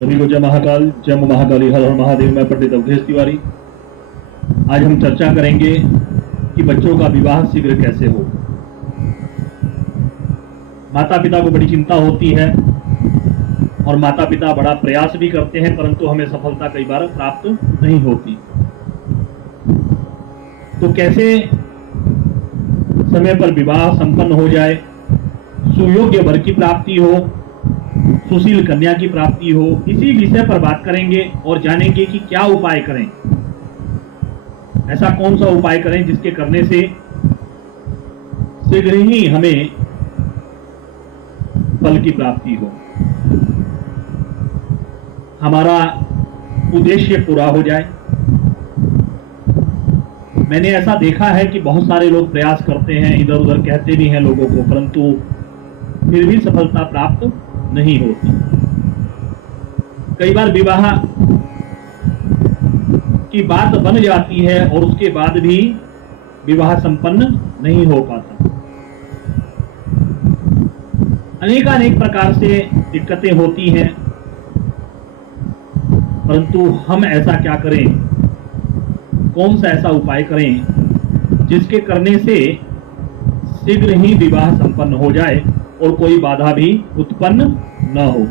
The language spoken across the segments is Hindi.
सभी को जय महाकाल, जय महाकाली, हर हर महादेव। मैं पंडित अवधेश तिवारी। आज हम चर्चा करेंगे कि बच्चों का विवाह शीघ्र कैसे हो। माता पिता को बड़ी चिंता होती है और माता पिता बड़ा प्रयास भी करते हैं, परंतु हमें सफलता कई बार प्राप्त नहीं होती। तो कैसे समय पर विवाह संपन्न हो जाए, सुयोग्य वर की प्राप्ति हो, सुशील कन्या की प्राप्ति हो, इसी विषय पर बात करेंगे और जानेंगे कि क्या उपाय करें। ऐसा कौन सा उपाय करें जिसके करने से शीघ्र ही हमें फल की प्राप्ति हो, हमारा उद्देश्य पूरा हो जाए। मैंने ऐसा देखा है कि बहुत सारे लोग प्रयास करते हैं, इधर उधर कहते भी हैं लोगों को, परंतु फिर भी सफलता प्राप्त नहीं होती। कई बार विवाह की बात बन जाती है और उसके बाद भी विवाह संपन्न नहीं हो पाता। अनेक प्रकार से दिक्कतें होती हैं, परंतु हम ऐसा क्या करें, कौन सा ऐसा उपाय करें जिसके करने से शीघ्र ही विवाह संपन्न हो जाए और कोई बाधा भी उत्पन्न न हो।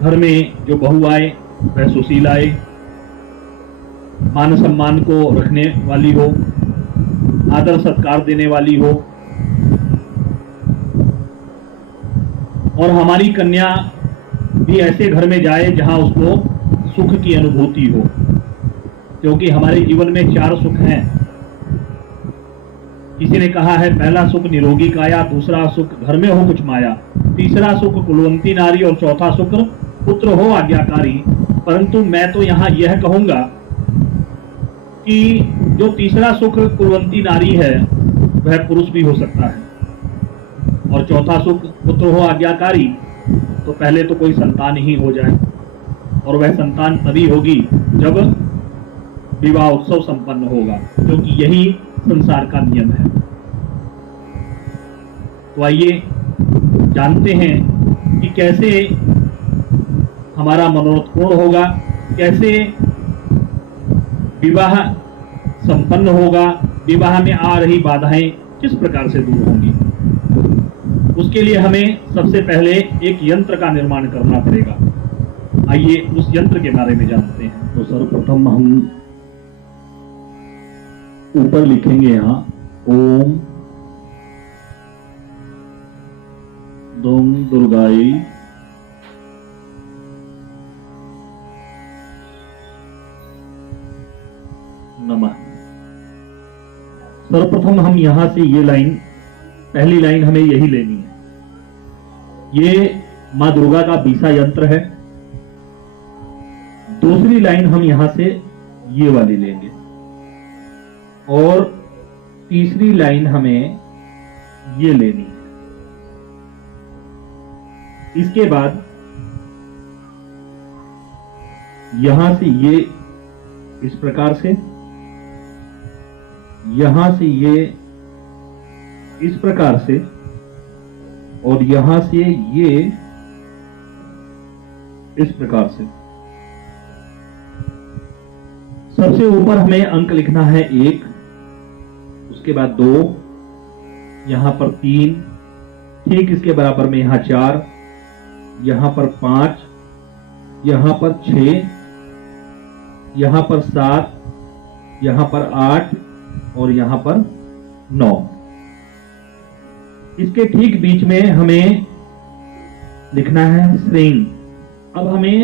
घर में जो बहू आए वह सुशील आए, मान सम्मान को रखने वाली हो, आदर सत्कार देने वाली हो, और हमारी कन्या भी ऐसे घर में जाए जहां उसको सुख की अनुभूति हो, क्योंकि हमारे जीवन में 4 सुख हैं। किसी ने कहा है, पहला सुख निरोगी काया, दूसरा सुख घर में हो कुछ माया, तीसरा सुख कुलवंती नारी और चौथा सुख पुत्र हो आज्ञाकारी। परंतु मैं तो यहाँ यह कहूंगा कि जो तीसरा सुख कुलवंती नारी है वह पुरुष भी हो सकता है, और चौथा सुख पुत्र हो आज्ञाकारी, तो पहले तो कोई संतान ही हो जाए, और वह संतान तभी होगी जब विवाह उत्सव संपन्न होगा, क्योंकि यही संसार का नियम है। तो आइए जानते हैं कि कैसे हमारा मनोरथ पूर्ण होगा, कैसे विवाह संपन्न होगा, विवाह में आ रही बाधाएं किस प्रकार से दूर होंगी। उसके लिए हमें सबसे पहले एक यंत्र का निर्माण करना पड़ेगा। आइए उस यंत्र के बारे में जानते हैं। तो सर्वप्रथम हम ऊपर लिखेंगे यहाँ ओम दोम दुर्गाई नमः। सर्वप्रथम हम यहां से ये लाइन, पहली लाइन हमें यही लेनी है। ये मां दुर्गा का बीसा यंत्र है। दूसरी लाइन हम यहां से ये वाली लेंगे, और तीसरी लाइन हमें ये लेनी है। इसके बाद यहां से ये इस प्रकार से, यहां से ये इस प्रकार से, और यहां से ये इस प्रकार से। सबसे ऊपर हमें अंक लिखना है 1, उसके बाद 2, यहां पर 3, ठीक इसके बराबर में यहां 4, यहां पर 5, यहां पर 6, यहां पर 7, यहां पर 8 और यहां पर 9। इसके ठीक बीच में हमें लिखना है श्रेणी। अब हमें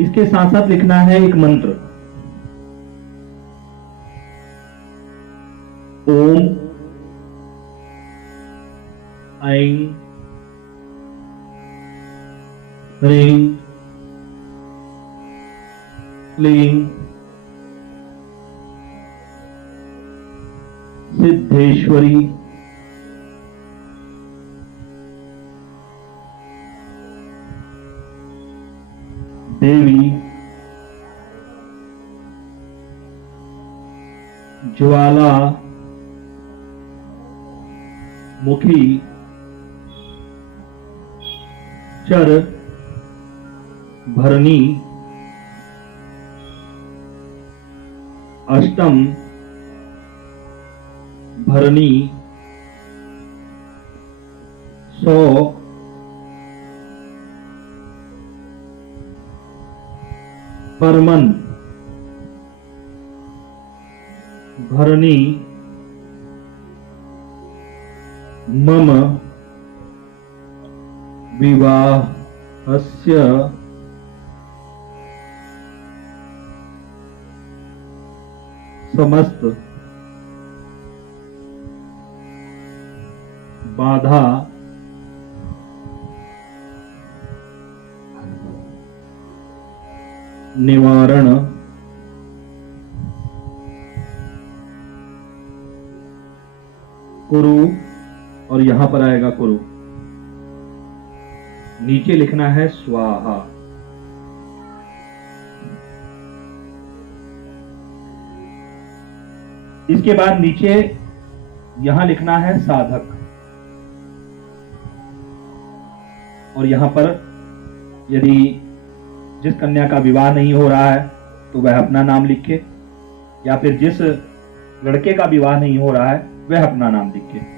इसके साथ साथ लिखना है एक मंत्र, ओम ऐं ह्रीं क्लीं सिद्धेश्वरी देवी ज्वाला मुखी चर भरणी अष्टम भरणी 100 परमन भरणी मम विवाहस्य समस्त बाधा निवारण कुरु, और यहां पर आएगा कुरु, नीचे लिखना है स्वाहा। इसके बाद नीचे यहां लिखना है साधक, और यहां पर यदि जिस कन्या का विवाह नहीं हो रहा है तो वह अपना नाम लिखे, या फिर जिस लड़के का विवाह नहीं हो रहा है वह अपना नाम लिखे।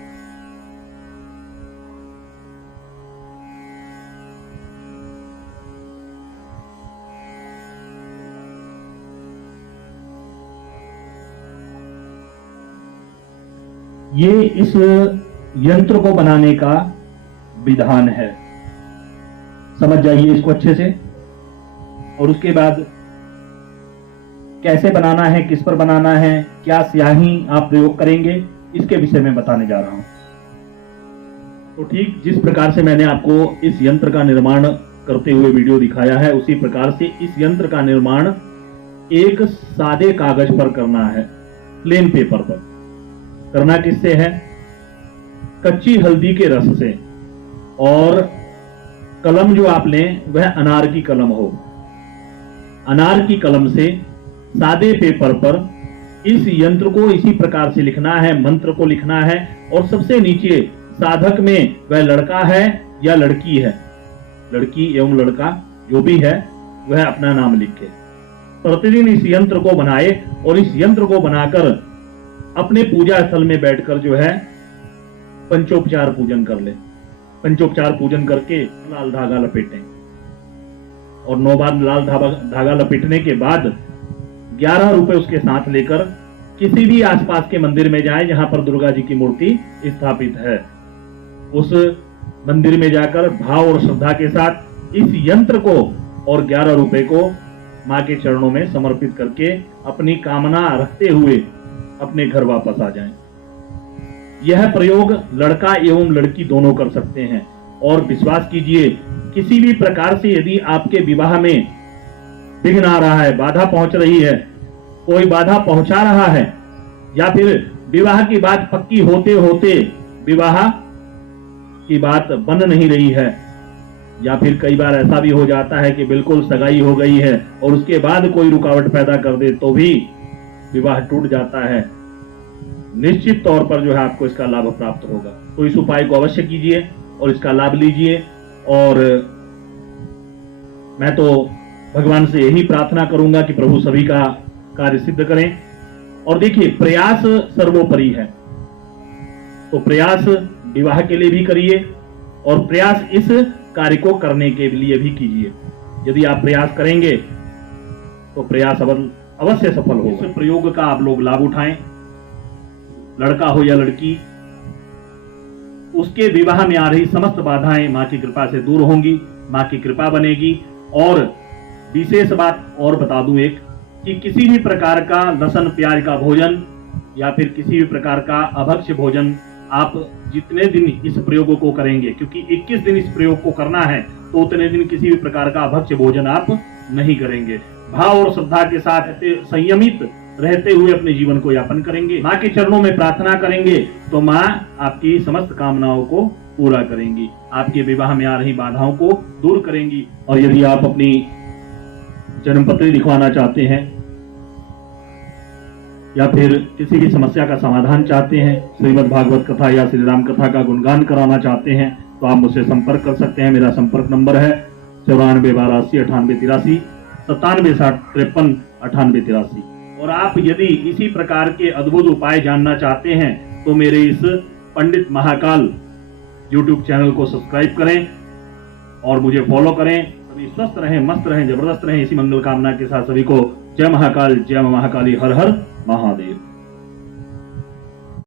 ये इस यंत्र को बनाने का विधान है, समझ जाइए इसको अच्छे से। और उसके बाद कैसे बनाना है, किस पर बनाना है, क्या स्याही आप प्रयोग करेंगे, इसके विषय में बताने जा रहा हूं। तो ठीक जिस प्रकार से मैंने आपको इस यंत्र का निर्माण करते हुए वीडियो दिखाया है, उसी प्रकार से इस यंत्र का निर्माण एक सादे कागज पर करना है, प्लेन पेपर पर। करना किससे है? कच्ची हल्दी के रस से, और कलम जो आप लें वह अनार की कलम हो। अनार की कलम से सादे पेपर पर इस यंत्र को इसी प्रकार से लिखना है, मंत्र को लिखना है, और सबसे नीचे साधक में वह लड़का है या लड़की है, लड़की एवं लड़का जो भी है वह अपना नाम लिखे। प्रतिदिन इस यंत्र को बनाए और इस यंत्र को बनाकर अपने पूजा स्थल में बैठकर जो है पंचोपचार पूजन कर ले। पंचोपचार पूजन करके लाल धागा लपेटें, और 9 बार लाल धागा लपेटने के बाद 11 रुपए उसके साथ लेकर किसी भी आसपास के मंदिर में जाए जहां पर दुर्गा जी की मूर्ति स्थापित है। उस मंदिर में जाकर भाव और श्रद्धा के साथ इस यंत्र को और 11 रुपए को मां के चरणों में समर्पित करके अपनी कामना रखते हुए अपने घर वापस आ जाएं। यह प्रयोग लड़का एवं लड़की दोनों कर सकते हैं। और विश्वास कीजिए, किसी भी प्रकार से यदि आपके विवाह में विघ्न आ रहा है, बाधा पहुंच रही है, कोई बाधा पहुंचा रहा है, या फिर विवाह की बात पक्की होते होते विवाह की बात बन नहीं रही है, या फिर कई बार ऐसा भी हो जाता है कि बिल्कुल सगाई हो गई है और उसके बाद कोई रुकावट पैदा कर दे तो भी विवाह टूट जाता है, निश्चित तौर पर जो है आपको इसका लाभ प्राप्त होगा। तो इस उपाय को अवश्य कीजिए और इसका लाभ लीजिए। और मैं तो भगवान से यही प्रार्थना करूंगा कि प्रभु सभी का कार्य सिद्ध करें। और देखिए, प्रयास सर्वोपरि है, तो प्रयास विवाह के लिए भी करिए और प्रयास इस कार्य को करने के लिए भी कीजिए। यदि आप प्रयास करेंगे तो प्रयास अवश्य सफल होगा। इस प्रयोग का आप लोग लाभ उठाएं। लड़का हो या लड़की, उसके विवाह में आ रही समस्त बाधाएं मां की कृपा से दूर होंगी, मां की कृपा बनेगी। और विशेष बात और बता दूं एक, कि किसी भी प्रकार का लहसुन प्याज का भोजन या फिर किसी भी प्रकार का अभक्ष्य भोजन आप जितने दिन इस प्रयोग को करेंगे, क्योंकि 21 दिन इस प्रयोग को करना है, तो उतने दिन किसी भी प्रकार का अभक्ष्य भोजन आप नहीं करेंगे। भाव और श्रद्धा के साथ संयमित रहते हुए अपने जीवन को यापन करेंगे। माँ के चरणों में प्रार्थना करेंगे तो माँ आपकी समस्त कामनाओं को पूरा करेंगी, आपके विवाह में आ रही बाधाओं को दूर करेंगी। और यदि आप अपनी जन्मपत्री लिखवाना चाहते हैं या फिर किसी भी समस्या का समाधान चाहते हैं, श्रीमद् भागवत कथा या श्री राम कथा का गुणगान कराना चाहते हैं, तो आप मुझसे संपर्क कर सकते हैं। मेरा संपर्क नंबर है 94 82 88 83 97 60 53 98 83। और आप यदि इसी प्रकार के अद्भुत उपाय जानना चाहते हैं तो मेरे इस पंडित महाकाल YouTube चैनल को सब्सक्राइब करें और मुझे फॉलो करें। सभी स्वस्थ रहें, मस्त रहें, जबरदस्त रहें, इसी मंगल कामना के साथ सभी को जय महाकाल, जय महाकाली, हर हर महादेव।